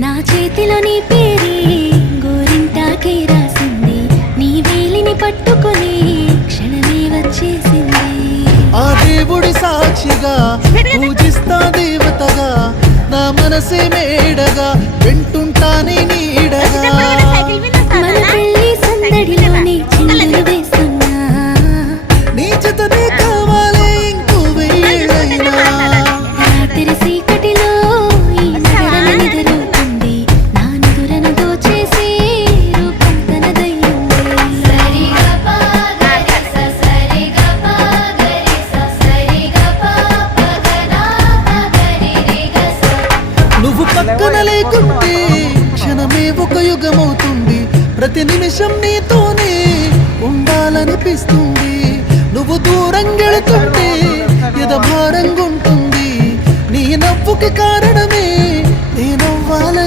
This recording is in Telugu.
నా చేతిలో నీ పేరే గోరింటాకే రాసింది, నీ వేలిని పట్టుకొని క్షణమే వచ్చేసింది. ఆ దేవుడి సాక్షిగా పూజిస్తా దేవతగా, నా మనసే మేడగా వింటుంటానే నీడగా. మన పెళ్లి సందడిలోనే చిందులు వేస్తున్నా, నీ జతనే కావాలి ఇంకో వెయ్యేళ్ళైనా. రాత్రి చీకటిలో ఈ నగరం నిద్రపోతుంది, నా నిదురను దోచేసి రూపం తనదయ్యింది. నువ్వు పక్కన లేకుంటే క్షణమే ఒక యుగమవుతుంది, ప్రతి నిమిషం నీతోనే ఉండాలనిపిస్తుంది. నువ్వు దూరం గెళుతుంటే ఎదభారంగుంటుంది, నీ నవ్వుకి కారణమే నేనవ్వాలని.